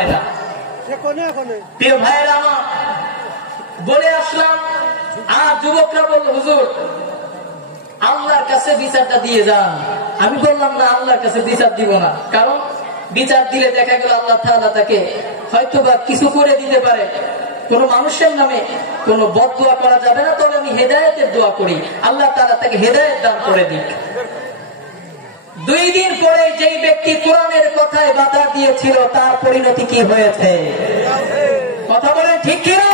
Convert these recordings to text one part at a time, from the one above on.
হয় না। প্রিয় ভাইয়েরা আমার, বলে আসলাম, আর যুবকরা বলল হুজুর আল্লাহর কাছে বিচারটা দিয়ে যান। আমি বললাম না, আল্লাহর কাছে বিচার দিব না, কারণ বিচার দিলে দেখা গেল আল্লাহ তাআলা তাকে হয়তো বা কিছু করে দিতে পারে। কোন মানুষের নামে কোন বদদুয়া করা যাবে না, তবে আমি হেদায়েতের দোয়া করি, আল্লাহ তাআলা তাকে হেদায়েত দান করে দিক। 2 দিন পরে যেই ব্যক্তি কোরআনের কথায় বাধা দিয়েছিল তার পরিণতি কি হয়েছে? কথা বলেন ঠিক কিনা?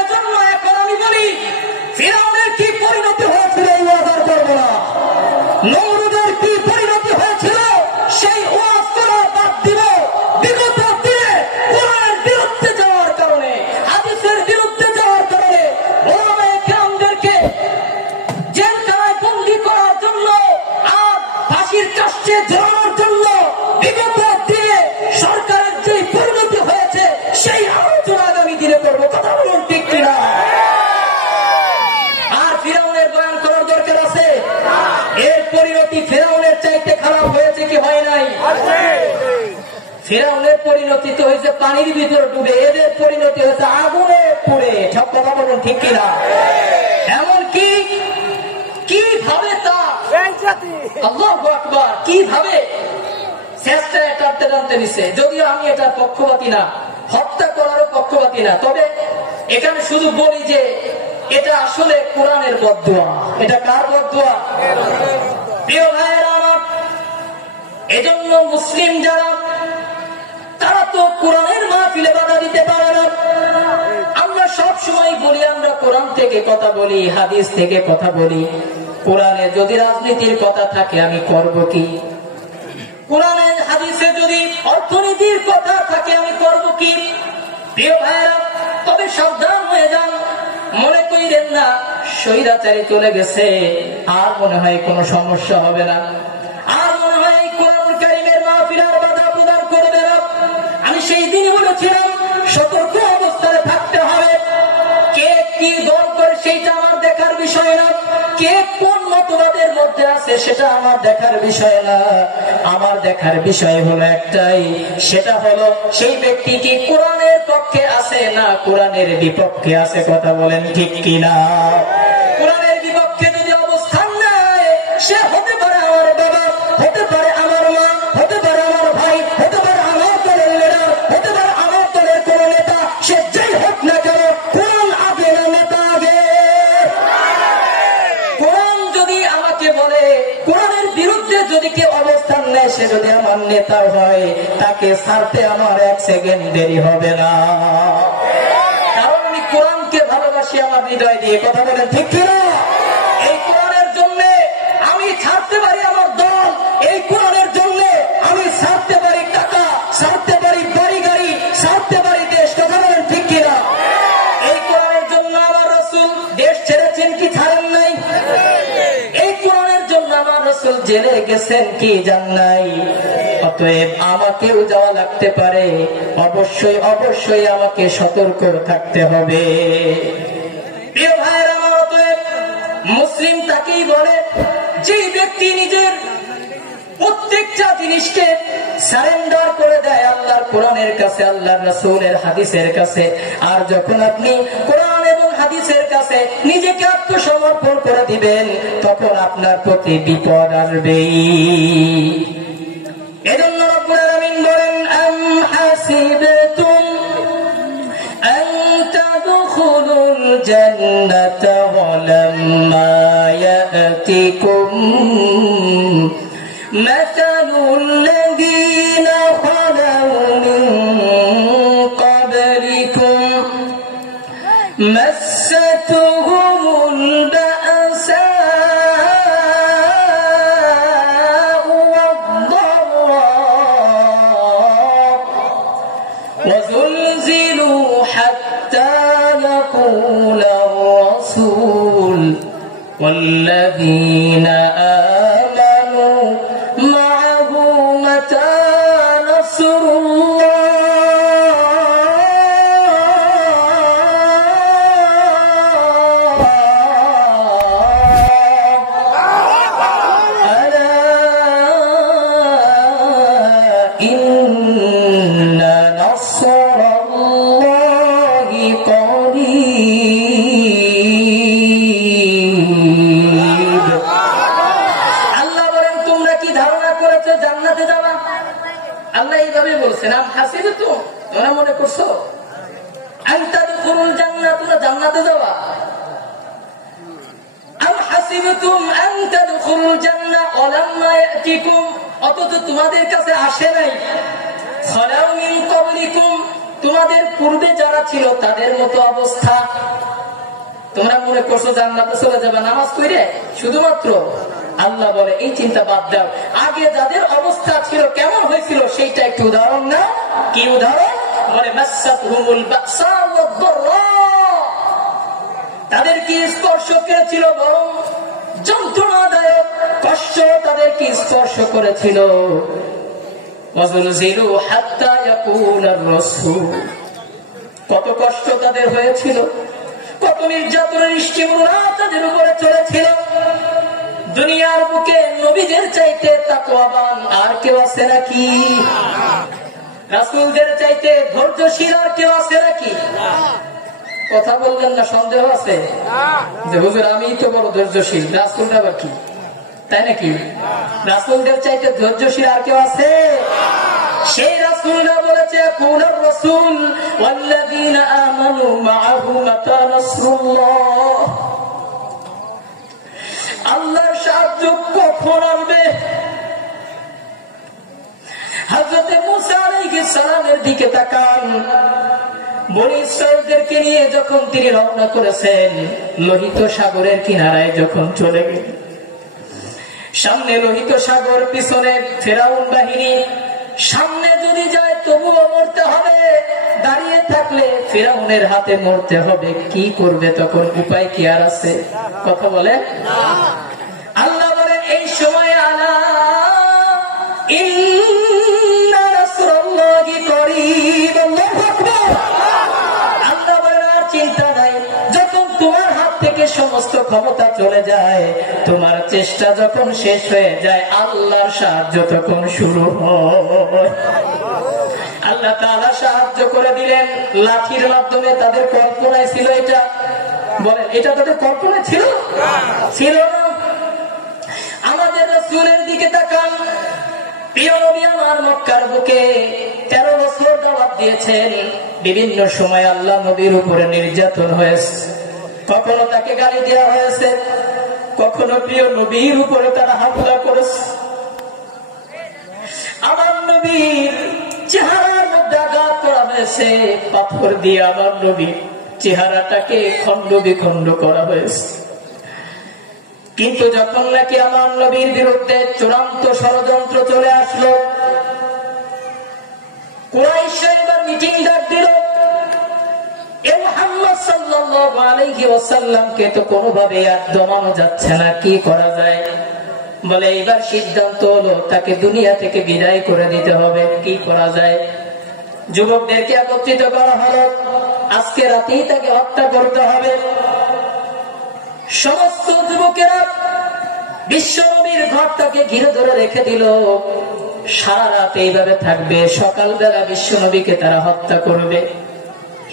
এজন্য এখন আমি বলি, ফিরআউনের কি পরিণতি হয়েছিল এই ওয়াজ করব না, নমরুদের কি পরিণতি হয়েছিল সেই ওয়াজ করা বাদ দিব। বিগত দিনে কোরআনের বিরুদ্ধে যাওয়ার কারণে, হাদিসের বিরুদ্ধে যাওয়ার কারণে ওলামায়ে কেরামদেরকে জেলখানায় বন্দী করার জন্য আর ফাঁসির কাষ্ঠে ঝোলানোর জন্য বিগত দিনে সরকারের যে পরিণতি হয়েছে সেই আলোচনা আগামী দিনে করবো। কথা বলুন ঠিক কিনা? আর ফিরআউনের বয়ান করার দরকার আছে? এর পরিণতি ফিরআউনের চাইতে খারাপ হয়েছে কি হয় নাই? ফিরআউনের পরিণতি তো হয়েছে পানির ভিতর ডুবে, এদের পরিণতি হয়েছে আগুনে পুড়ে। সব কথা বলুন ঠিক কিনা? এমনকি কিভাবে তা আল্লাহু আকবার, কিভাবে চেষ্টায় টানতে নিছে। যদিও আমি এটা পক্ষপাতী না, হত্যা করারও পক্ষপাতী না, তবে এখানে শুধু বলি যে এটা আসলে কোরআনের বদদুয়া। এটা কার বদদুয়া? প্রিয় ভাইয়েরা আমার, এজন্য মুসলিম যারা তারা তো কোরআনের মাহফিলে বাধা দিতে পারে না। আমরা সব সময় বলি আমরা কোরআন থেকে কথা বলি, হাদিস থেকে কথা বলি। কোরআনে যদি রাজনীতির কথা থাকে আমি করব কি? কোরআনের হাদিসে যদি অর্থনীতির কথা থাকে আমি করব কি? প্রিয় ভাইরা, তবে সাবধান হয়ে যান, মনে করেন না স্বৈরাচারী চলে গেছে আর মনে হয় কোনো সমস্যা হবে না, আর মনে হয় কোরআন কারীমের মাহফিল আর বাধা প্রদান করবে না। আমি সেই দিনই বলেছিলাম সতর্ক অবস্থায় থাকতে হবে। কে কি দল করে সেইটা আমার দেখার বিষয় না, কে কোন মতবাদের মধ্যে আছে সেটা আমার দেখার বিষয় না। আমার দেখার বিষয় হলো একটাই, সেটা হলো সেই ব্যক্তি কি কোরআনের পক্ষে আছে না কোরআনের বিপক্ষে আছে। কথা বলেন ঠিক কিনা? কোরআনের বিপক্ষে যদি অবস্থান নেয়, সে হতে পারে আমার বাবা, হতে পারে আমার মা, হতে পারে আমার ভাই, হতে পারে আমার দলের লিডার, হতে পারে আমার দলের কোন নেতা, সে যেই হোক না কেন কোরআন আগে না নেতা আগে। কোরআন যদি আমাকে বলে, কোরআনের বিরুদ্ধে যদি কেউ অবস্থান নেয়, সে যদি আমার নেতা হয়, তাকে ছাড়তে আমার 1 সেকেন্ড দেরি হবে না, কারণ আমি কোরআনকে ভালোবাসি আমার হৃদয় দিয়ে। কথা বলেন ঠিক কিনা? এই কোরআনের জন্য আমি ছাড়তে পারি আমার দল, এই কোরআনের জন্য আমি ছাড়তে পারি টাকা, ছাড়তে পারি বাড়ি গাড়ি, ছাড়তে পারি দেশ। কথা বলেন ঠিক কিনা? এই কোরআনের জন্য আমার রাসূল দেশ ছেড়েছেন কি ছাড়েন নাই? এই কোরআনের জন্য আমার রাসূল জেলে গেছেন কি যান নাই? অতএব আমাকেও যাওয়া লাগতে পারে, অবশ্যই অবশ্যই আমাকে সতর্ক থাকতে হবে। প্রিয় ভাইয়েরা আমার, অতএব মুসলিম তাকেই বলে যে ব্যক্তি নিজের প্রত্যেকটা জিনিসকে সারেন্ডার করে দেয় আল্লাহর কোরআনের কাছে, আল্লাহর রাসূলের হাদিসের কাছে। আর যখন আপনি কোরআন এবং হাদিসের কাছে নিজেকে আত্মসমর্পণ করে দিবেন, তখন আপনার প্রতি বিপদ আসবেই। এজন্য রব্বুল আলামিন বলেন, আম হাসিবতুম আন তাদখুলুল জান্নাতা ওয়ালাম্মা ইয়াতিকুম মাসালুল লাযীনা খালাউ মিন ক্বাবলিকুম মাসাতুহুমুল বা'সা وزلزلوا حتى يقول الرسول والذين آمنوا معه متى نصر الله ألا إن আল্লাহ এইভাবে বলছেন, আম হাসিবতুম, তোমরা মনে করছো আন তাদখুলুল জান্নাহ, তোমরা জান্নাতে যাওয়া? আম হাসিবতুম আন তাদখুলুল জান্নাহ ওয়ালাম্মা ইয়াতিকুম, অথচ তোমাদের কাছে আসে নাই খালাউ মিন ক্বাবলিকুম, তোমাদের পূর্বে যারা ছিল তাদের মতো অবস্থা। তোমরা মনে করছো জান্নাতে চলে যাবে নামাজ পড়ে শুধুমাত্র? আল্লাহ বলে এই চিন্তা বাদ দাও, আগে যাদের অবস্থা ছিল কেমন হয়েছিল সেইটা একটু উদাহরণ না। কি উদাহরণ? বলে মাসাতহুমুল বাসা ওয়াদ-দাররা, তাদেরকে স্পর্শ করেছিল বরং যন্ত্রণাদায়ক কষ্ট তাদেরকে স্পর্শ করেছিল। ওয়াজুলজিলু হাত্তা ইয়াকুলার রাসূল, কত কষ্ট তাদের হয়েছিল, কত নির্যাতনের নিষ্ঠুরতা তাদের উপরে চলেছিল। দুনিয়ার বুকে নবীদের চাইতে তাকওয়াবান আর কেউ আছে নাকি? রাসূলদের চাইতে ধৈর্যশীল আর কেউ আছে নাকি? কথা বললেন না, সন্দেহ আছে যে হুজুর আমিই তো বড় ধৈর্যশীল, রাসূলরা আবার কি? তাই নাকি? রাসূলদের চাইতে ধৈর্যশীল আর কেউ আছে? সেই রাসূলরা বলেছে কুনার রাসূল ওয়াল্লাযীনা আমানু মাআহু মাতা নাসরুল্লাহ, আল্লাহর সাহায্য কখন আসবে? হযরত মুসা আলাইহিস সালামের দিকে তাকান, বনী ইসরাঈলদেরকে নিয়ে যখন তিনি রওনা করেছেন লোহিত সাগরের কিনারায় যখন চলে গেলেন, সামনে লোহিত সাগর, পিছনে ফেরাউন বাহিনী, সামনে যদি যায় তবুও মরতে হবে, দাঁড়িয়ে থাকলে ফেরাউনের হাতে মরতে হবে, কি করবে তখন? উপায় কি আর আছে? কথা বলে আল্লাহ বলেন এই সময় আলা ইন্না রাসূলুল্লাহি করিব, আল্লাহু আকবার। আল্লাহ বলেন আর চিন্তা নাই, যখন তোমার হাত থেকে সমস্ত ক্ষমতা চলে যায়, তোমার চেষ্টা যখন শেষ হয়ে যায়, আল্লাহর সাহায্য তখন শুরু হয়। আল্লাহ তাআলা সাহায্য করে দিলেন লাঠির মাধ্যমে। তাদের কল্পনায় ছিল এটা? বলেন, এটা তাদের কল্পনায় ছিল? ছিল না। আমাদের রাসূলের দিকে তাকান, প্রিয় নবী আমার মক্কার বুকে 13 বছর দাওয়াত দিয়েছেন। বিভিন্ন সময় আল্লাহ নবীর উপরে নির্যাতন হয়েছে, কখনো তাকে গালি দেওয়া হয়েছে, কখনো প্রিয় নবীর উপরে তারা হামলা করেছে। আমার নবীর চেহারার মধ্যে আঘাত করা হয়েছে, পাথর দিয়ে আমার নবীর চেহারাটাকে খণ্ড বিখণ্ড করা হয়েছে। কিন্তু যখন নাকি আমার নবীর বিরুদ্ধে চূড়ান্ত ষড়যন্ত্র চলে আসলো, কুরাইশ এবার মিটিং ডাক দিল, এ মুহাম্মদ সাল্লাল্লাহু আলাইহি ওয়াসাল্লামকে তো কোনোভাবে আর দমানো যাচ্ছে না, কি করা যায়? বলে এইবার সিদ্ধান্ত হলো তাকে দুনিয়া থেকে বিদায় করে দিতে হবে, কি করা যায়? যুবকদেরকে একত্রিত করা হলো, আজকে রাতেই তাকে হত্যা করতে হবে। সমস্ত যুবকেরা বিশ্ব নবীর ঘরটাকে ঘিরে ধরে রেখে দিল, সারা রাত এইভাবে থাকবে, সকালবেলা বিশ্ব নবীকে তারা হত্যা করবে।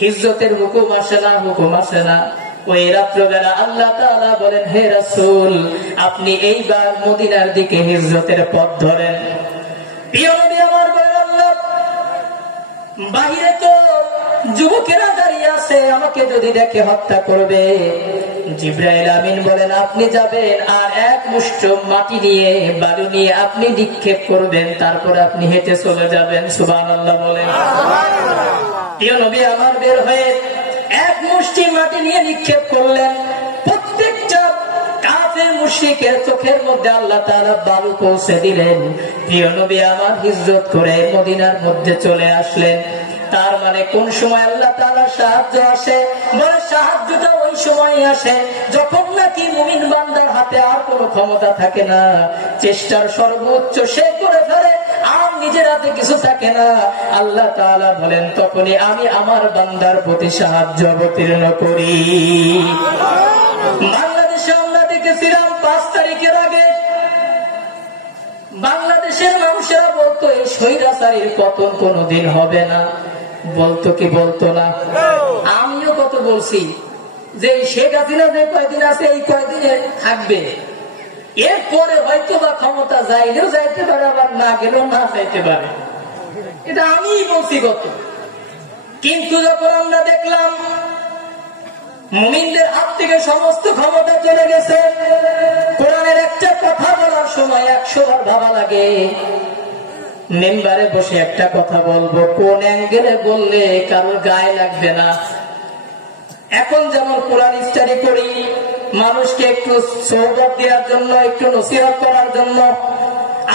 হিজরতের হুকুম আসে না, হুকুম আসে না। ওই রাত্রবেলা আল্লাহ তাআলা বলেন, হে রাসূল আপনি এইবার মদিনার দিকে হিজরতের পথ ধরেন। প্রিয় নবী আমার বলেন, আল্লাহ বাহিরে তো যুবকেরা দাঁড়িয়ে আছে, আমাকে যদি দেখে হত্যা করবে। জিবরাইল আমিন বলেন, আপনি যাবেন আর এক মুষ্ঠ মাটি নিয়ে, বালু নিয়ে আপনি নিক্ষেপ করবেন, তারপরে আপনি হেঁটে চলে যাবেন। সুবহানাল্লাহ বলেন। প্রিয় নবী আমার বের হয়ে এক মুষ্টি মাটি নিয়ে নিক্ষেপ করলেন। প্রত্যেকটা কাফের মুশরিকের চোখের মধ্যে আল্লাহ তাআলা বালু পৌঁছে দিলেন। প্রিয় নবী আমার হিজরত করে মদিনার মধ্যে চলে আসলেন। তার মানে কোন সময় আল্লাহ তাআলার সাহায্য আসে? বলে সাহায্যটা ওই সময় আসে যখন নাকি মুমিন বান্দার হাতে আর কোনো ক্ষমতা থাকে না, চেষ্টার সর্বোচ্চ সে করে ফেলে, আর নিজের হাতে কিছু থাকে না। আল্লাহ তাআলা বলেন, তখনই আমি আমার বান্দার প্রতি সাহায্য অবতীর্ণ করি। বাংলাদেশে আমরা দেখেছিলাম 5 তারিখের আগে বাংলাদেশের মানুষেরা বলতো এই স্বৈরাচারীর পতন কোনোদিন হবে না। বলতো কি বলতো না? আমিও কত বলছি যে শেখ হাসিনা যে কয়দিন আছে এই কয়দিনে থাকবে, এরপরে হয়তো বা ক্ষমতা যাইলেও যাইতে পারে, আবার না গেলেও না যাইতে পারে। এটা আমি বলছি কত। কিন্তু যখন আমরা দেখলাম মুমিনদের হাত থেকে সমস্ত ক্ষমতা চলে গেছে, কোরআনের একটা কথা বলার সময় 100 বার ভাবা লাগে। মেম্বারে বসে একটা কথা বলবো, কোন অ্যাঙ্গেলে বললে কারোর গায়ে লাগবে না। এখন যেমন কোরআন স্টাডি করি মানুষকে একটু সহবত দেওয়ার জন্য, একটু নসিহত করার জন্য,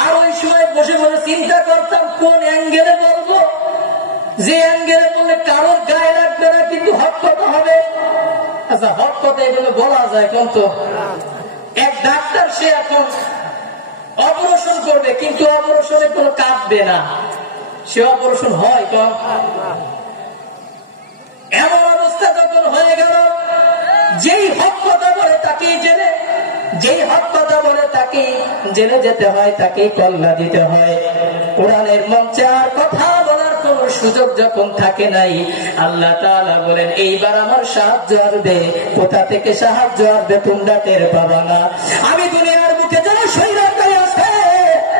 আর ওই সময় বসে বসে চিন্তা করতাম কোন অ্যাঙ্গেলে বলবো, যে অ্যাঙ্গেলে বললে কারোর গায়ে লাগবে না কিন্তু হক কথা হবে। আচ্ছা, হক কথা এগুলো বলা যায় কোন? তো এক ডাক্তার, সে এখন অপারেশন করবে কিন্তু অপারেশনে কোনো কাঁদবে না, সে অপারেশন হয় কম? এমন অবস্থা যখন হয়ে গেল, যেই হক কথা বলে তাকে জেনে, যেই হক কথা বলে তাকে জেনে যেতে হয়, তাকে কল্লা দিতে হয়। কোরআনের মঞ্চে আর কথা বলার কোন সুযোগ যখন থাকে নাই, আল্লাহ তাআলা বলেন এইবার আমার সাহায্য আসবে। কোথা থেকে সাহায্য আসবে তোমরা টের পাবা না। আমি দুনিয়ার বুকে যারা স্বৈরাচারী আছে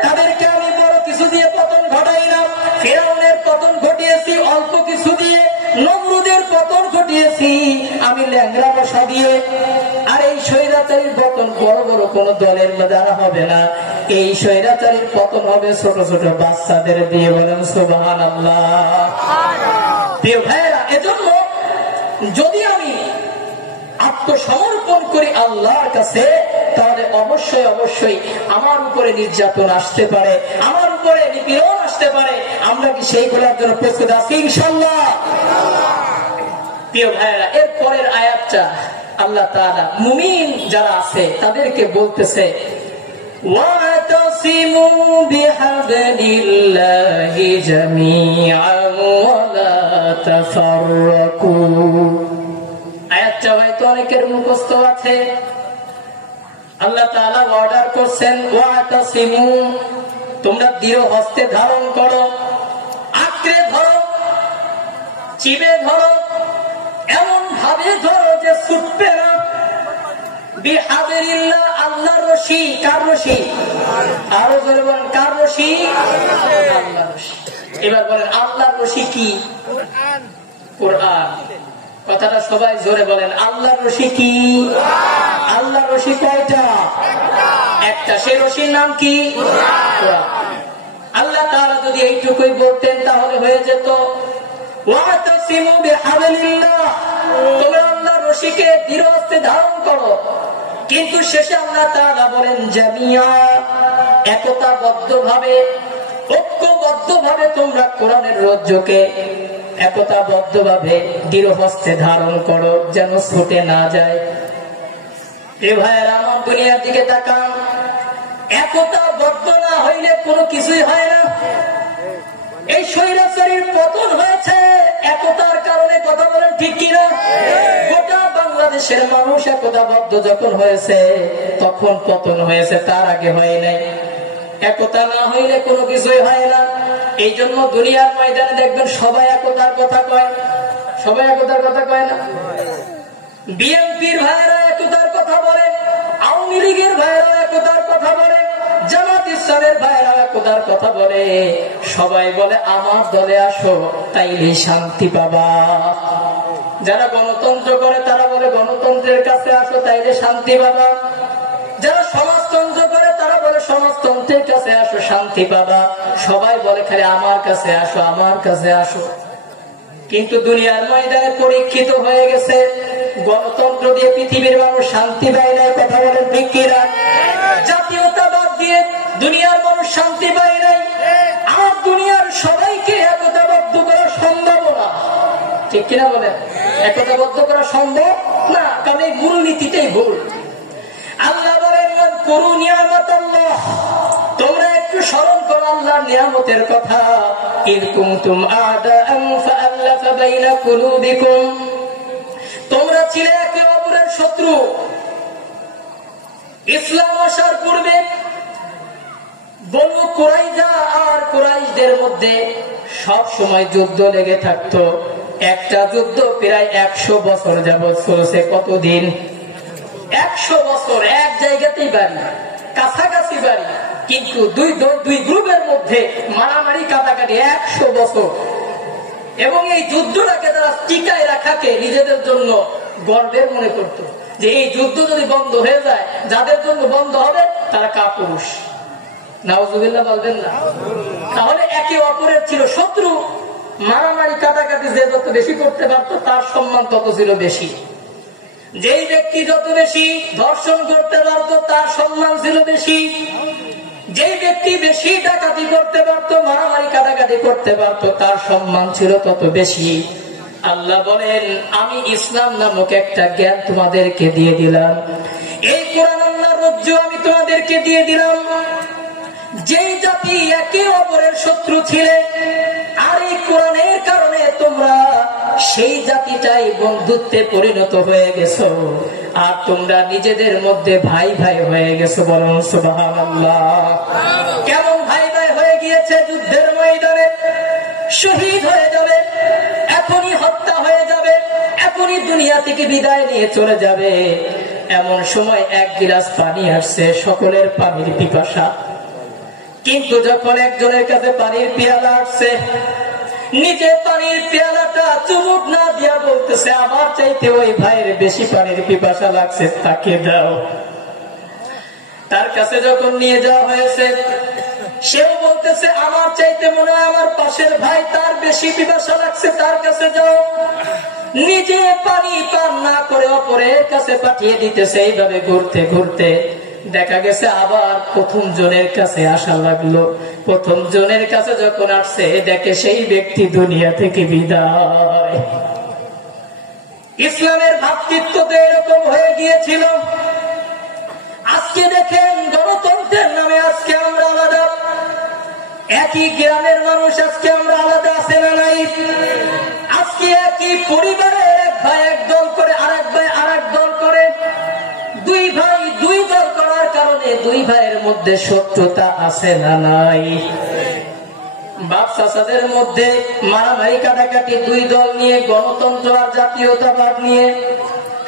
তাদেরকে আমি বড় কিছু দিয়ে পতন ঘটাই না। ফিরআউনের পতন ঘটিয়েছি অল্প কিছু দিয়ে, নমরুদের পতন ঘটিয়েছি আমি ল্যাংড়া বসা দিয়ে। আর এই স্বৈরাচারীর পতন বড় বড় কোন দলের দ্বারা হবে না, এই স্বৈরাচারীর পতন হবে ছোট ছোট বাচ্চাদের দিয়ে। বলেন সুবহানাল্লাহ। প্রিয় ভাইয়েরা, এজন্য যদি আমি আত্মসমর্পণ করি আল্লাহর কাছে, তাহলে অবশ্যই অবশ্যই আমার উপরে নির্যাতন আসতে পারে, আমার উপরে নিপীড়ন আসতে পারে। আমরা কি সেইগুলোর জন্য প্রস্তুত আছি ইনশাআল্লাহ? প্রিয় ভাইয়েরা, এর পরের আয়াতটা আল্লাহ তাআলা মুমিন যারা আছে তাদেরকে বলতেছে, ওয়াতাসিমু বিহাবলিল্লাহি জামিআন ওয়া লা তাফাররাকু। আয়াতটা হয়তো অনেকের মুখস্থ আছে। আল্লাহ তাআলা অর্ডার করছেন, ওয়াতাসিমু, তোমরা দৃঢ় হস্তে ধারণ করো, আঁকড়ে ধরো, চিবে ধরো, এমন ভাবে ধরো যে ছুটবে না। বিহাবলিল্লাহ, আল্লাহর রশি। কার রশি? আরো জোরে বলেন, কার রশি? আল্লাহর রশি। এবার বলেন আল্লাহর রশি কি? কোরআন। কথাটা সবাই জোরে বলেন, আল্লাহর রশি কি? আল্লাহর রশি কয়টা? একটা। সেই রশির নাম কি? কোরআন। আল্লাহ তাআলা যদি এইটুকুই বলতেন তাহলে হয়ে যেত, ওয়াতাসিমু বিহাবলিল্লাহ, তোমরা আল্লাহর রশিকে দৃঢ় হস্তে ধারণ করো। কিন্তু শেষে আল্লাহ তাআলা বলেন জামিয়া, একতাবদ্ধভাবে, ঐক্যবদ্ধভাবে তোমরা কোরআনের রজ্জুকে একতাবদ্ধভাবে দৃঢ় হস্তে ধারণ করো, যেন ছুটে না যায়। এ ভাইয়েরা আমার, দুনিয়ার দিকে তাকান, একতাবদ্ধ না হইলে কোনো কিছুই হয় না। এই স্বৈরাচারীর পতন হয়েছে একতার কারণে। কথা বলেন ঠিক কিনা? গোটা বাংলাদেশের মানুষ একতাবদ্ধ যখন হয়েছে তখন পতন হয়েছে, তার আগে হয় নাই। একতা না হইলে কোনো কিছুই হয় না। এই জন্য দুনিয়ার ময়দানে দেখবেন সবাই একতার কথা কয়। সবাই একতার কথা কয় না? বিএনপির ভাইয়েরা একতার কথা বলে, আওয়ামী লীগের ভাইয়েরা একতার কথা বলে, জামাত ইসলামের ভাইয়েরা একতার কথা বলে। সবাই বলে আমার দলে আসো, তাইলে শান্তি পাবা। যারা গণতন্ত্র করে তারা বলে গণতন্ত্রের কাছে আসো, তাইলে শান্তি পাবা। যারা সমাজতন্ত্র করে তারা বলে সমাজতন্ত্রের কাছে আসো, শান্তি পাবা। সবাই বলে খালি আমার কাছে আসো, আমার কাছে আসো। কিন্তু দুনিয়ার ময়দানে পরীক্ষিত হয়ে গেছে, গণতন্ত্র দিয়ে পৃথিবীর মানুষ শান্তি পায় নাই। কথা বলেন ঠিক কিনা? জাতীয়তাবাদ দিয়ে দুনিয়ার মানুষ শান্তি পায় নাই। আর দুনিয়ার সবাইকে একতাবদ্ধ করা সম্ভব না, ঠিক কিনা বলেন? একতাবদ্ধ করা সম্ভব না, কারণ এই মূলনীতিটাই ভুল। আল্লাহ বলেন করু নিয়ামতাল্লাহ, তোমরা একটু স্মরণ করো আল্লাহর নিয়ামতের কথা। ইয কুনতুম আ'দাআন ফাআল্লাফা বাইনা কুলুবিকুম, তোমরা ছিলে একে অপরের শত্রু। ইসলাম আসার পূর্বে বনু কুরাইজা আর কুরাইশদের মধ্যে সব সময় যুদ্ধ লেগে থাকতো। একটা যুদ্ধ প্রায় 100 বছর যাবৎ চলছে। কতদিন? 100 বছর। এক জায়গাতেই বাড়ি, কাছাকাছি বাড়ি, কিন্তু দুই গ্রুপের মধ্যে মারামারি কাটাকাটি কাটাকাটি 100 বছর, এবং এই যুদ্ধটাকে তারা টিকায় রাখাকে নিজেদের জন্য গর্বের মনে করত, যে এই যুদ্ধ যদি বন্ধ হয়ে যায়, যাদের জন্য বন্ধ হবে তারা কাপুরুষ। নাউজুবিল্লাহ বলবেন না? তাহলে একে অপরের ছিল শত্রু। মারামারি কাটাকাটি যে যত বেশি করতে পারতো তার সম্মান তত ছিল বেশি। যেই ব্যক্তি যত বেশি ধর্ষণ করতে পারতো তার সম্মান ছিল বেশি। যেই ব্যক্তি বেশি ডাকাতি করতে পারতো, মারামারি কাটাকাটি করতে পারতো, তার সম্মান ছিল তত বেশি। আল্লাহ বলেন, আমি ইসলাম নামক একটা জ্ঞান তোমাদেরকে দিয়ে দিলাম, এই কোরআন আল্লাহর রজ্জু আমি তোমাদেরকে দিয়ে দিলাম। যেই জাতি একে অপরের শত্রু ছিলে, আর এই কোরআনের কারণে তোমরা সেই জাতিটাই বন্ধুত্বে পরিণত হয়ে গেছো, আর তোমরা নিজেদের মধ্যে ভাই ভাই হয়ে গেছো। বলুন সুবহানাল্লাহ। কেমন ভাই ভাই হয়ে গিয়েছে? যুদ্ধের ময়দানে শহীদ হয়ে যাবে, এখনই হত্যা হয়ে যাবে, এখনই দুনিয়া থেকে বিদায় নিয়ে চলে যাবে। এমন সময় এক গিলাস পানি আসছে, সকলের পানির পিপাসা। কিন্তু যখন একজনের কাছে পানির পেয়ালা আসছে, নিজে পানির পেয়ালাটা চুমুক না দিয়া বলতেছে, আমার চাইতে ওই ভাইয়ের বেশি পানির পিপাসা লাগছে, তাকে দাও। তার কাছে যখন নিয়ে যাওয়া হয়েছে, সেও বলতেছে, আমার চাইতে মনে হয় আমার পাশের ভাই তার বেশি পিপাসা লাগছে, তার কাছে যাও। নিজে পানি পান না করে অপরের কাছে পাঠিয়ে দিতেছে। এইভাবে ঘুরতে ঘুরতে দেখা গেছে আবার প্রথম জনের কাছে আসা লাগলো। প্রথম জনের কাছে যখন আসছে, দেখে সেই ব্যক্তি দুনিয়া থেকে বিদায়। ইসলামের ভ্রাতৃত্ব তো এরকম হয়ে গিয়েছিল। আজকে দেখেন, গণতন্ত্রের নামে আজকে আমরা আলাদা। একই গ্রামের মানুষ আজকে আমরা আলাদা, আছে না নাই? আজকে একই পরিবারের এক ভাই এক দল করে, আরেক ভাই আরেক দল করে। দুই ভাই দুই দল করার কারণে দুই ভাইয়ের মধ্যে শত্রুতা আছে না নাই? বাপ চাচাদের মধ্যে মারামারি কাটাকাটি, দুই দল নিয়ে, গণতন্ত্র আর জাতীয়তাবাদ নিয়ে,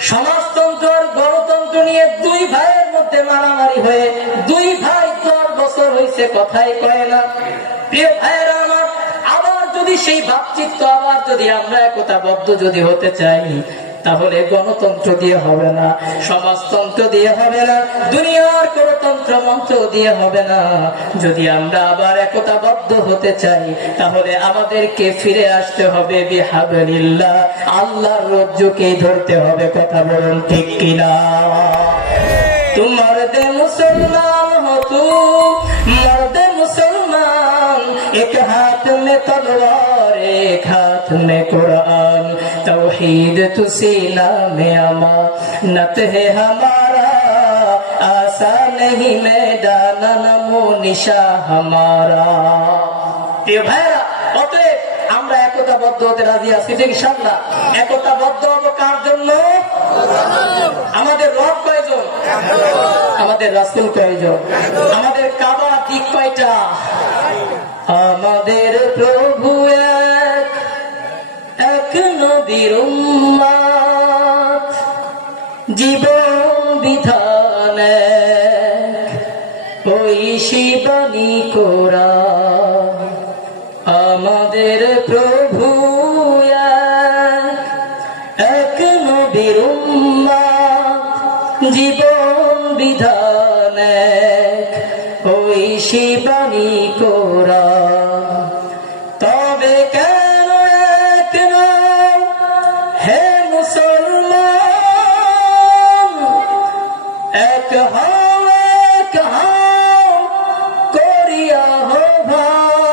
সমাজতন্ত্র আর গণতন্ত্র নিয়ে দুই ভাইয়ের মধ্যে মারামারি হয়ে দুই ভাই 10 বছর হয়েছে, কথাই কয় না। প্রিয় ভাইয়েরা আমার, আবার যদি সেই ভাবচিত্র, আবার যদি আমরা একতাবদ্ধ যদি হতে চাই, তাহলে গণতন্ত্র দিয়ে হবে না, সমাজতন্ত্র দিয়ে হবে না, দুনিয়ার কোন তন্ত্র মন্ত্র দিয়ে হবে না। যদি আমরা আবার একতাবদ্ধ হতে চাই, তাহলে আমাদেরকে ফিরে আসতে হবে বিহাবলিল্লাহ, আল্লাহর রজ্জুকে ধরতে হবে। কথা বলুন ঠিক কিনা? তোমার দে মুসলমান হো তু, মর্দে মুসলমান, এক হাত মে তলওয়ার, এক হাত মে কুরআন, तौहीद तो सीना में अमानत है हमारा, आसा नहीं मैदान नमो निशा हमारा। प्रिय भाइरा, অতএব আমরা একতাবদ্ধ হতে রাজি আছি ইনশাআল্লাহ। একতাবদ্ধ হব কার জন্য? আমাদের রব কয়জন? আমাদের রাসূল কয়জন? আমাদের কাবা দিক কয়টা? আমাদের প্রভু এক নবীর উম্মত, জীবন বিধান ওই শিবানী কোরআন। আমাদের প্রভু এক নবীর উম্মত, জীবন বিধান ওই শিবানী কোরআন। তবে কেন এক নাও হে মুসলমান, এক হও এক হও করিয়া আহ্বান।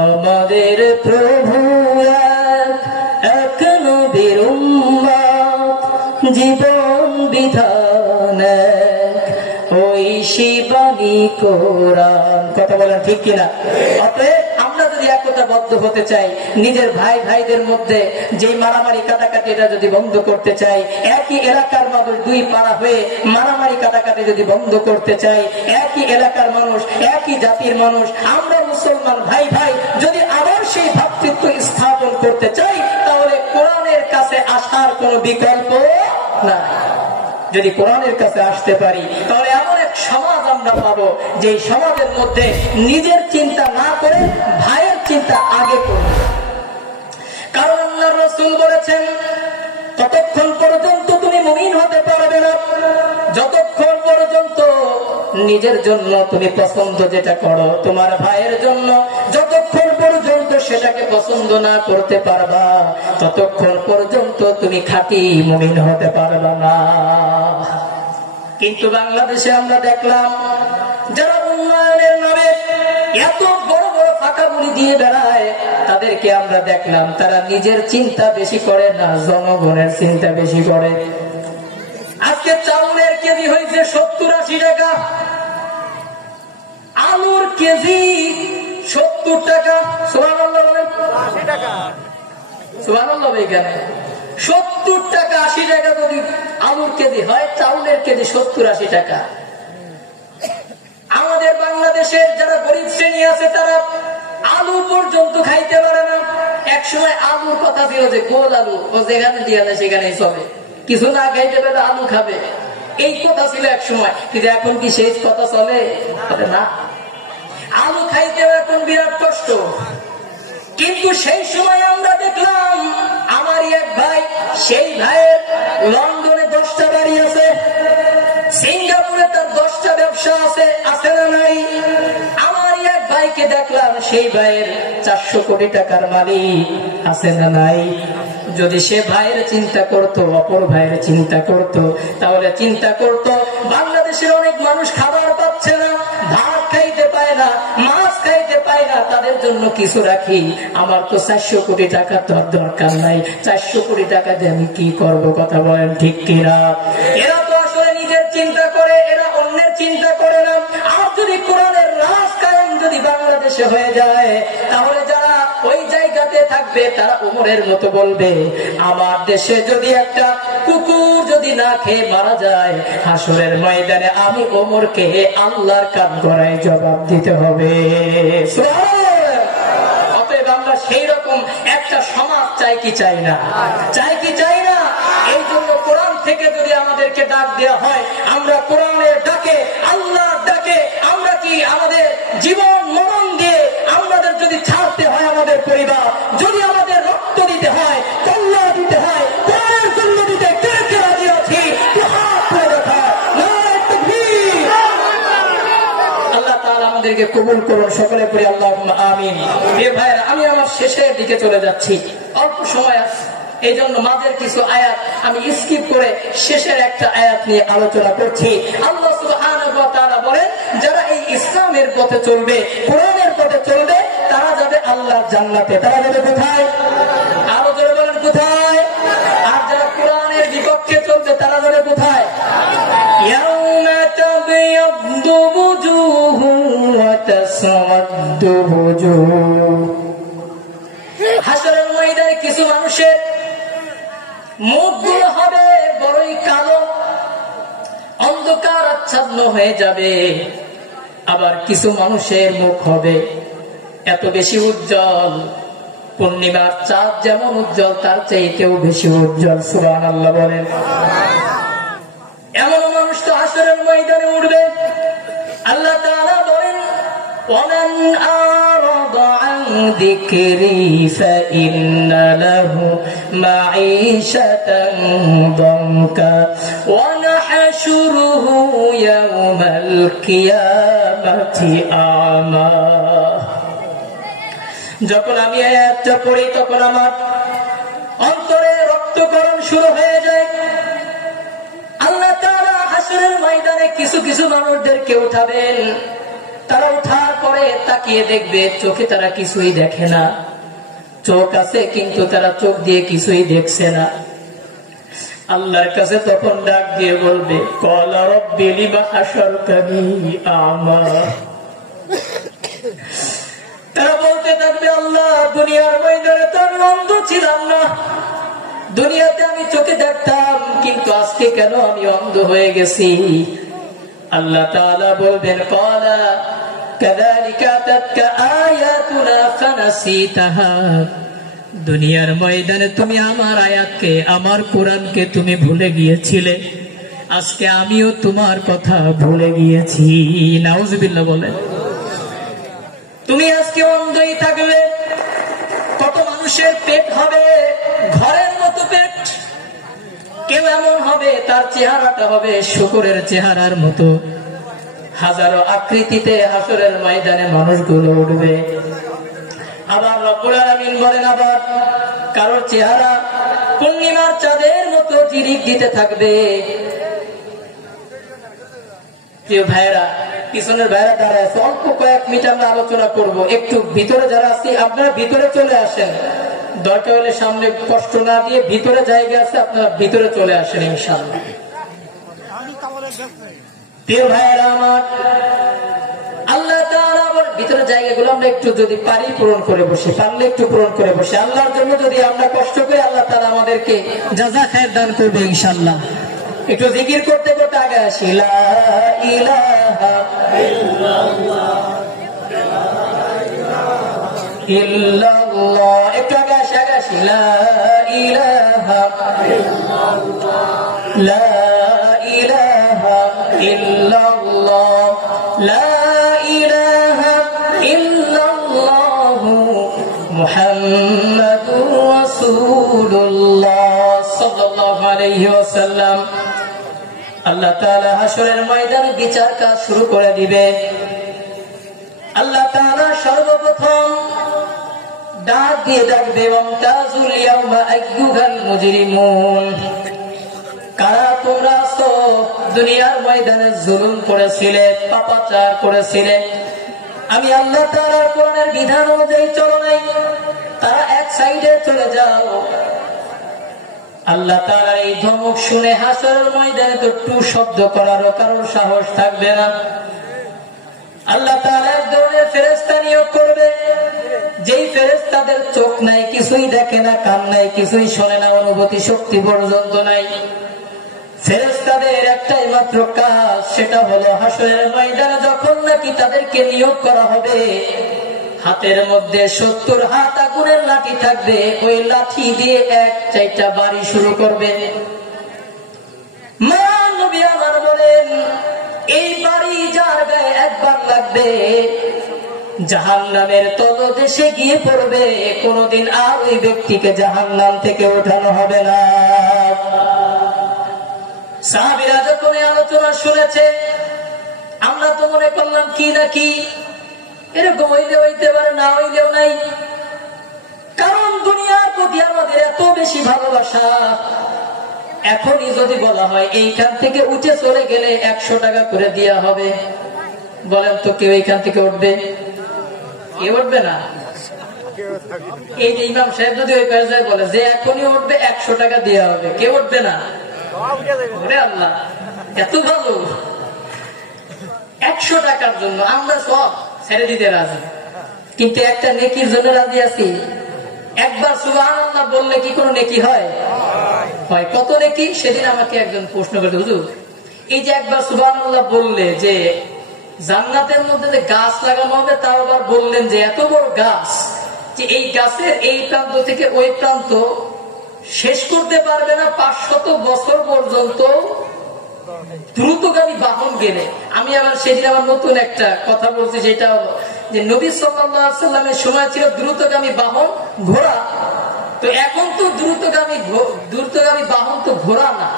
আমাদের প্রভু এক নবীর উম্মত, জীবন বিধান ওই শিবানী কোরআন। কথা বলেন ঠিক কিনা? অতএব আমরা যদি একতাবদ্ধ হতে চাই, নিজের ভাই ভাইদের মধ্যে যে মারামারি কাটাকাটি এটা যদি বন্ধ করতে চাই, একই এলাকার মানুষ দুই পাড়া হয়ে মারামারি কাটাকাটি যদি বন্ধ করতে চাই, একই এলাকার মানুষ, একই জাতির মানুষ, আমরা মুসলমান ভাই ভাই যদি আবার সেই ভাতৃত্ব স্থাপন করতে চাই, তাহলে কোরআনের কাছে আসার কোনো বিকল্প নাই। যদি কোরআনের কাছে আসতে পারি, তাহলে এমন এক সমাজ আমরা পাবো, যে সমাজের মধ্যে নিজের চিন্তা পরে ভাইয়ের চিন্তা আগে করবে। কারণ আল্লাহর রাসূল বলেছেন, ততক্ষণ পর্যন্ত তুমি মুমিন হতে পারবে না যতক্ষণ পর্যন্ত নিজের জন্য তুমি পছন্দ যেটা করো তোমার ভাইয়ের জন্য যতক্ষণ পর্যন্ত সেটাকে পছন্দ না করতে পারবা ততক্ষণ পর্যন্ত তুমি খাঁটি মুমিন হতে পারবা না। কিন্তু বাংলাদেশে আমরা দেখলাম যারা উন্নয়নের নামে এত বড় বড় ফাঁকা গুলি দিয়ে বেড়ায়, তাদেরকে আমরা দেখলাম তারা নিজের চিন্তা বেশি করে না, জনগণের চিন্তা বেশি করে। আজকে চাউলের কেজি হয়েছে 70-80 টাকা, আলুর কেজি 70 টাকা। সুবহানাল্লাহ বলেন, 80 টাকা। সুবহানাল্লাহ এখানে 70 টাকা 80 টাকা যদি আলুর কেজি হয়, চাউলের কেজি 70-80 টাকা। আমাদের বাংলাদেশের যারা গরিব শ্রেণী আছে তারা আলু পর্যন্ত খাইতে পারে না। একসময় আলুর কথা ছিল যে গোল আলু ও যেখানে দিয়ে যায় সেখানেই চলে, কিছু না খাইতে পারলে আলু খাবে, এই কথা ছিল এক সময়। কিন্তু এখন কি সেই কথা চলে না? আলু খাইতে এখন বিরাট কষ্ট। কিন্তু সেই সময় আমরা দেখলাম আমারই এক ভাই, সেই ভাইয়ের লন্ডনে 10টা বাড়ি আছে, সিঙ্গাপুরে তার 10টা ব্যবসা আছে, আছে না নাই? আমারই এক ভাইকে দেখলাম সেই ভাইয়ের 400 কোটি টাকার মালিক, আছে না নাই? যদি সে ভাইয়ের চিন্তা করত, অপর ভাইয়ের চিন্তা করত, তাহলে চিন্তা করত বাংলাদেশের অনেক মানুষ খাবার পাচ্ছে না, ভাত খাইতে পায় না, মাছ খাইতে পায় না, তাদের জন্য কিছু রাখি। আমার তো 400 কোটি টাকা তো দরকার নাই, 400 কোটি টাকা দিয়ে আমি কি করব? কথা বলেন ঠিক কিনা? এরা তো আসলে নিজের চিন্তা করে, এরা অন্যের চিন্তা করে না। আর যদি কোরআনের রাজ কায়েম যদি বাংলাদেশে হয়ে যায়, তাহলে যারা ওই জায়গাতে থাকবে তারা ওমরের মতো বলবে, আমার দেশে যদি একটা কুকুর যদি না খেয়ে মারা যায়, হাসরের ময়দানে আমি ওমরকে আল্লাহর কান গড়ায় জবাব দিতে হবে। অতএব আমরা সেই রকম একটা সমাজ চাই কি চাই না? চাই কি চাই না? এই জন্য কোরআন থেকে যদি আমাদেরকে ডাক দেওয়া হয়, আমরা কোরআনের ডাকে, আল্লাহর ডাকে আমরা কি আমাদের জীবন মরণ দিয়ে আমাদের যদি ছাড়তে হয় আমাদের পরিবার, যদি আমাদের রক্ত দিতে হয়, কল্লা দিতে হয়, কোরআনের জন্য দিতে কে কে রাজি আছি? আল্লাহ তাআলা আমাদেরকে কবুল করুন, সকলে পড়ি আল্লাহুম্মা আমিন। এ ভাইরা, আমি আমার শেষের দিকে চলে যাচ্ছি, অল্প সময় আছে, এই জন্য মাঝের কিছু আয়াত আমি স্কিপ করে শেষের একটা আয়াত নিয়ে আলোচনা করছি। আল্লাহ সুবহানাহু ওয়া তাআলা বলেন, যারা এই ইসলামের পথে চলবে, কোরআনের পথে চলবে, তারা যাবে আল্লাহর জান্নাতে। তারা যাবে কোথায়? আরো জোরে বলেন, কোথায়? আর যারা কোরআনের বিপক্ষে চলবে তারা যাবে কোথায়? ইয়াউমা তাবিয়াদ্দু বুজুহুম ওয়া তাসওয়াদ্দু বুজুহ। হাসরের ময়দানে কিছু মানুষের মুখগুলো হবে বড়ই কালো, অন্ধকার আচ্ছন্ন হয়ে যাবে। আবার কিছু মানুষের মুখ হবে এত বেশি উজ্জ্বল, পূর্ণিমার চাঁদ যেমন উজ্জ্বল তার চাইতেও বেশি উজ্জ্বল। সুবহানাল্লাহ বলেন। এমন মানুষ তো হাসরের ময়দানে উঠবে। আল্লাহ তাআলা বলেন, ومن أعرض عن ذكري فإن له معيشة ضنكا ونحشره يوم القيامة أعمى। যখন আমি আয়াতটা পড়ি তখন আমার অন্তরে রক্তক্ষরণ শুরু হয়ে যায়। আল্লাহ তাআলা হাসরের ময়দানে কিছু কিছু মানুষদেরকে উঠাবেন, তারা উঠার পরে তাকিয়ে দেখবে চোখে তারা কিছুই দেখে না, চোখ আছে কিন্তু তারা চোখ দিয়ে কিছুই দেখছে না। আল্লাহর কাছে তখন ডাক দিয়ে বলবে, ক্বালা রাব্বি লিমা হাশারতানি আমা। তারা বলতে থাকবে, আল্লাহ, দুনিয়ার ময়দানে তো আমি অন্ধ ছিলাম না, দুনিয়াতে আমি চোখে দেখতাম, কিন্তু আজকে কেন আমি অন্ধ হয়ে গেছি? আল্লাহ তাআলা বলবেন, ক্বালা কাযালিকা আতাতকা আয়াতুনা ফানাসিতাহা। দুনিয়ার ময়দানে তুমি আমার আয়াতকে, আমার কোরআনকে তুমি ভুলে গিয়েছিলে, আজকে আমিও তোমার কথা ভুলে গিয়েছি। নাউজুবিল্লাহ বলেন। তুমি আজকে অন্ধই থাকবে, কত মানুষের পেট হবে ঘরের মতো পেট, কেউ এমন হবে তার চেহারাটা হবে শুকরের চেহারার মতো, হাজারো আকৃতিতে হাসরের ময়দানে মানুষগুলো উঠবে। আবার রব্বুল আলামিন বলেন, আবার কারোর চেহারা পূর্ণিমার চাঁদের মতো জিরিক দিতে থাকবে। প্রিয় ভাইরা, পিছনের ভাইরা দাঁড়ায় আছে, অল্প কয়েক মিনিট আমরা আলোচনা করব। একটু ভিতরে যারা আছি আপনারা ভিতরে চলে আসেন, দরকার হলে সামনে কষ্ট না দিয়ে ভিতরে জায়গা আছে, আপনারা ভিতরে চলে আসেন ইনশাআল্লাহ। প্রিয় ভাইরা আমার, আল্লাহ তাআলা ভিতরে জায়গাগুলো আমরা একটু যদি পারি পূরণ করে বসি, পারলে একটু পূরণ করে বসি। আল্লাহর জন্য যদি আমরা কষ্ট করি, আল্লাহ তাআলা আমাদেরকে জাযা খায়ের দান করবে ইনশাআল্লাহ। একটু জিকির করতে করতে আগে আসি, লা ইলাহা ইল্লাল্লাহ, একটু আগে আসি, লা ইলাহা লা ইলাহা ইল্লাল্লাহ, লা ইলাহা ইল্লাল্লাহ মুহাম্মাদুর রাসূলুল্লাহ সাল্লাল্লাহু আলাইহি ওয়াসাল্লাম। আল্লাহ তাআলা হাসরের ময়দানে বিচার কাজ শুরু করে দিবে। আল্লাহ তাআলা সর্বপ্রথম ডাক দিয়ে ডাকবে, ওয়ামতাজুল ইয়াওমা আইয়ুহাল মুজরিমুন, কারা তোমরা আছো দুনিয়ার ময়দানে জুলুম করেছিলে, পাপাচার করেছিলে, আমি আল্লাহ তাআলার কোরআনের বিধান অনুযায়ী চলো নাই, তারা এক সাইডে চলে যাও। আল্লাহ তাআলার এই ধমক শুনে হাসরের ময়দানে তো টু শব্দ করারও কারোর সাহস থাকবে না। আল্লাহ তাআলা এক ধরনের ফেরেশতা নিয়োগ করবে, যেই ফেরেশতাদের চোখ নাই, কিছুই দেখে না, কান নাই, কিছুই শোনে না, অনুভূতি শক্তি পর্যন্ত নাই। ফেরেশতাদের একটাই মাত্র কাজ, সেটা হলো হাসরের ময়দানে যখন নাকি তাদেরকে নিয়োগ করা হবে, হাতের মধ্যে 70 হাত আগুনের লাঠি থাকবে, ওই লাঠি দিয়ে এক চারটা বাড়ি শুরু করবে। মা নবী আমার বলেন, এই বাড়ি যার গায়ে একবার লাগবে জাহান্নামের তলদেশে গিয়ে পড়বে, কোনদিন আর ওই ব্যক্তিকে জাহান্নাম থেকে ওঠানো হবে না। সাহাবীরা যখন এই আলোচনা শুনেছে, আমরা তো মনে করলাম কি না কি, এরকম হইলে হইতে পারে, না হইলেও নাই, কারণ দুনিয়ার প্রতি আমাদের এত বেশি ভালোবাসা। এখনই যদি বলা হয় এইখান থেকে উঠে চলে গেলে 100 টাকা করে দেওয়া হবে, বলেন তো কেউ এইখান থেকে উঠবে? কেউ উঠবে না। এই যে ইমাম সাহেব যদি ওই পর্যায়ে বলে যে এখনই উঠবে 100 টাকা দেওয়া হবে, কেউ উঠবে না। আল্লাহ এত ভালো, 100 টাকার জন্য আমরা সব ছেড়ে দিতে রাজি, কিন্তু একটা নেকির জন্য রাজি আছি। একবার সুবহানাল্লাহ বললে কি কোনো নেকি হয়? হয়। কত নেকি? সেদিন আমাকে একজন প্রশ্ন করে, হুজুর এই যে একবার সুবহানাল্লাহ বললে যে জান্নাতের মধ্যে যে গাছ লাগানো হবে, তাও আবার বললেন যে এত বড় গাছ যে এই গাছের এই প্রান্ত থেকে ওই প্রান্ত শেষ করতে পারবে না 500 বছর পর্যন্ত দ্রুতগামী বাহন গেলে। আমি আবার সেদিন আমার নতুন একটা কথা বলছি, সেটা হলো যে নবী সাল্লাল্লাহু আলাইহি ওয়াসাল্লামের সময় ছিল দ্রুতগামী বাহন ঘোড়া, তো এখন তো দ্রুতগামী বাহন তো ঘোড়া না,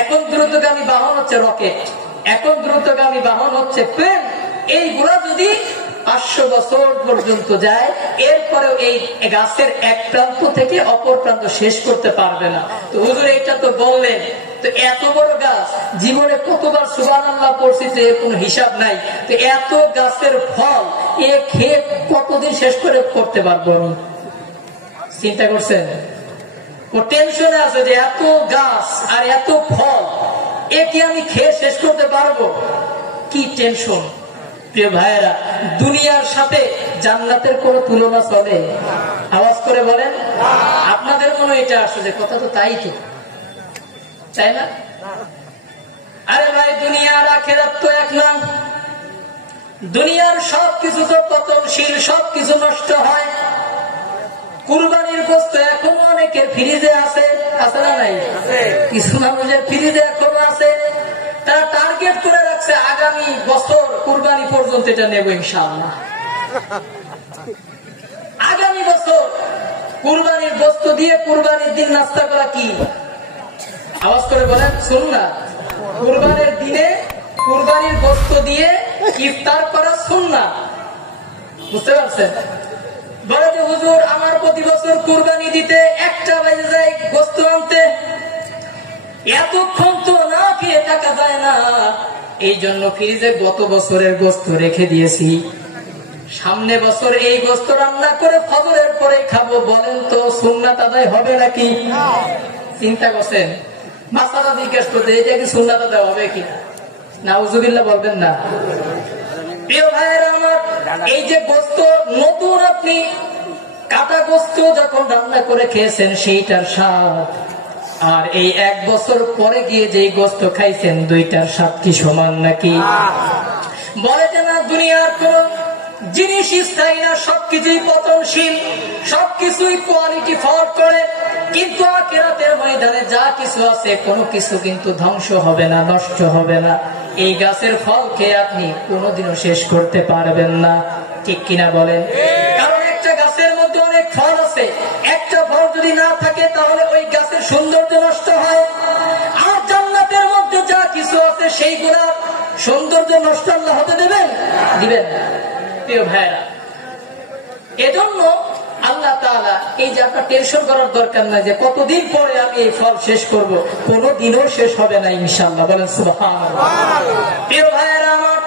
এখন দ্রুতগামী বাহন হচ্ছে রকেট, এখন দ্রুতগামী বাহন হচ্ছে প্লেন। এইগুলা যদি 500 বছর পর্যন্ত যায়, এরপরেও এই গাছের এক প্রান্ত থেকে অপর প্রান্ত শেষ করতে পারবে না। তো হুজুর এইটা তো বললেন, তো এত বড় গাছ জীবনে কতবার সুবহানাল্লাহ পড়ছি যে কোনো হিসাব নাই, তো এত গাছের ফল এ খেয়ে কতদিন শেষ করতে পারবো আমি? চিন্তা করছেন? ও টেনশনে আছে যে এত গাছ আর এত ফল এ কি আমি খেয়ে শেষ করতে পারবো? কি টেনশন! প্রিয় ভাইয়েরা, দুনিয়ার সাথে জান্নাতের কোনো তুলনা চলে? আওয়াজ করে বলেন। আপনাদের মনে এটা আসে যে কথা তো তাই, তো তাই না? আরে ভাই, দুনিয়ার আখিরাত তো এক না। দুনিয়ার সবকিছু তো পতনশীল, সবকিছু নষ্ট হয়। কুরবানির গোশত এখনো অনেকের ফ্রিজে আছে, আছে না নাই? কিছু মানুষের ফ্রিজে এখনো আছে, তারা টার্গেট করে রাখছে আগামী বছর কুরবানি পর্যন্ত এটা নেব ইনশাআল্লাহ। আগামী বছর কুরবানির গোশত দিয়ে কুরবানির দিন নাস্তা করা কি? আওয়াজ করে বলেন, সুন্নাহ। কুরবানির দিনে কুরবানির গোশত দিয়ে ইফতার করা সুন্নাহ। বুঝতে পারছেন? বলে যে হুজুর, আমার প্রতি বছর কুরবানি দিতে 1টা বেজে যায় গোশত আনতে, এতক্ষণ তো না খেয়ে থাকা যায় না, এই জন্য ফ্রিজে গত বছরের গোশত রেখে দিয়েছি, সামনে বছর এই গোশত রান্না করে ফজরের পরে খাবো। বলেন তো সুন্নাত আদায় হবে নাকি? চিন্তা করছেন? মাসালা জিজ্ঞেস করতে, এটা কি সুন্নাত আদায় হবে কি? নাউজুবিল্লাহ বলবেন না। প্রিয় ভাইয়েরা আমার, এই যে গোশত নতুন আপনি কাটা গোশত যখন রান্না করে খেয়েছেন সেইটার স্বাদ, আর এই 1 বছর পরে গিয়ে যে গোশত খাইছেন, দুইটার স্বাদ কি সমান নাকি? বলে যে না, দুনিয়ার কোন জিনিস স্থায়ী না, সবকিছুই পতনশীল, সবকিছুই কোয়ালিটি ফল্ট করে, কিন্তু আখিরাতের ময়দানে যা কিছু আছে কোনো কিছু কিন্তু ধ্বংস হবে না, নষ্ট হবে না। এই গাছের ফল খেয়ে আপনি কোনোদিনও শেষ করতে পারবেন না, ঠিক কিনা বলেন? কারণ একটা গাছের মধ্যে অনেক ফল আছে, একটা ফল যদি না থাকে তাহলে ওই গাছের সৌন্দর্য নষ্ট হয়। আর জান্নাতের মধ্যে যা কিছু আছে সেইগুলা সৌন্দর্য নষ্ট আল্লাহ হতে দেবেন? দিবেন না। প্রিয় ভাইরা, এজন্য আল্লাহ তাআলা এই যে আপনার টেনশন করার দরকার নাই যে কতদিন পরে আমি এই ফল শেষ করব, কোনদিনও শেষ হবে না ইনশাআল্লাহ। বলেন সুবহানাল্লাহ। প্রিয় ভাইরা আমার,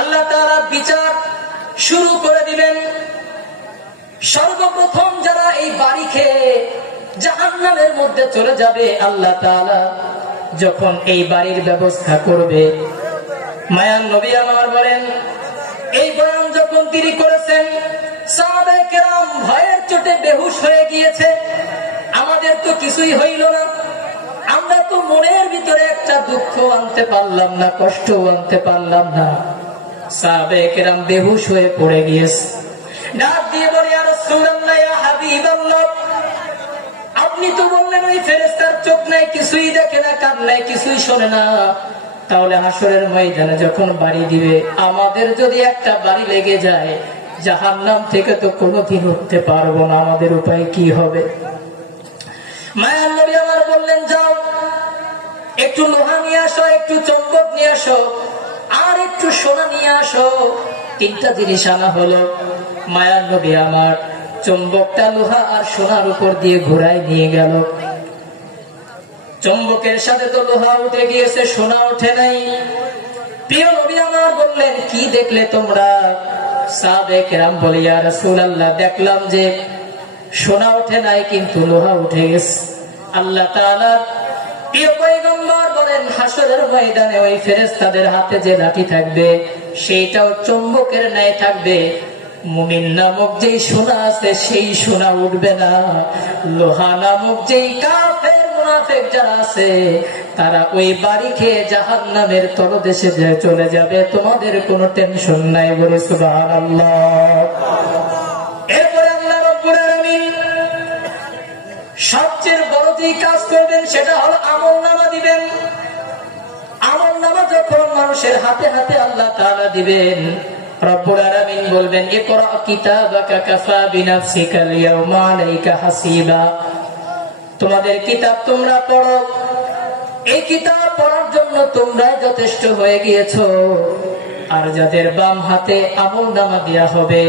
আল্লাহ তাআলা বিচার শুরু করে দিবেন। সর্বপ্রথম যারা এই বাড়ি খেয়ে জাহান্নামের মধ্যে চলে যাবে, আল্লাহ তাআলা যখন এই বাড়ির ব্যবস্থা করবে, মায়ান নবী আমার বলেন, এই বয়ান যখন তিনি করেছেন, সাহাবায়ে কেরাম ভয়ের চোটে বেহুশ হয়ে গিয়েছে। আমাদের তো কিছুই হইল না, আমরা তো মনের ভিতরে একটা দুঃখ আনতে পারলাম না, কষ্ট আনতে পারলাম না। সাহাবায়ে কেরাম বেহুশ হয়ে পড়ে গিয়েছে। ডাক দিয়ে বলে, ইয়া রাসূলুল্লাহ, ইয়া হাবিবাল্লাহ, আপনি তো বললেন ওই ফেরেশতার চোখ নাই, কিছুই দেখে না, কান নাই, কিছুই শোনে না। তাহলে হাসরের ময়দানে যখন বাড়ি দিবে, আমাদের যদি একটা বাড়ি লেগে যায়, জাহান্নাম থেকে তো কোনোদিন উঠতে পারবো না, আমাদের উপায় কি হবে? মায়ার নবী আমার বললেন, যাও একটু লোহা নিয়ে আসো, একটু চম্বক নিয়ে আসো, আর একটু সোনা নিয়ে আসো। 3টা জিনিস আনা হলো। মায়ার নবী আমার চম্বকটা লোহা আর সোনার উপর দিয়ে ঘোরায় নিয়ে গেল। চম্বকের সাথে তো লোহা উঠে গিয়েছে, সোনা ওঠে নাই। প্রিয় নবী আমার বললেন, কি দেখলে তোমরা? সাহাবায়ে কেরাম বলে, ইয়া রাসূলুল্লাহ, দেখলাম যে সোনা ওঠে নাই কিন্তু লোহা উঠে গেছে। আল্লাহ তাআলার প্রিয় পয়গম্বর বলেন, হাসরের ময়দানে ওই ফেরেশতাদের হাতে যে লাঠি থাকবে সেইটাও চম্বকের ন্যায় থাকবে। মুমিন নামক যেই সোনা আছে সেই সোনা উঠবে না। লোহা নামক যেই কাফের মুনাফিক যারা আছে তারা ওই বাড়ি খেয়ে জাহান্নামের তলদেশে চলে যাবে। তোমাদের কোনো টেনশন নাই। বলে সুবহানাল্লাহ। এরপরে আল্লাহ রাব্বুল আলামিন সবচেয়ে বড় যে কাজ করবেন সেটা হলো আমলনামা দিবেন। আমলনামা যখন মানুষের হাতে হাতে আল্লাহ তাআলা দিবেন, রব্বুল আলামিন বলবেন, ইকরা কিতাবাকা কাফা বিনাফসিকাল ইয়াওমা আলাইকা হাসিবা। তোমাদের কিতাব তোমরা পড়ো, এই কিতাব পড়ার জন্য তোমরাই যথেষ্ট হয়ে গিয়েছো। আর যাদের বাম হাতে আমলনামা দেয়া হবে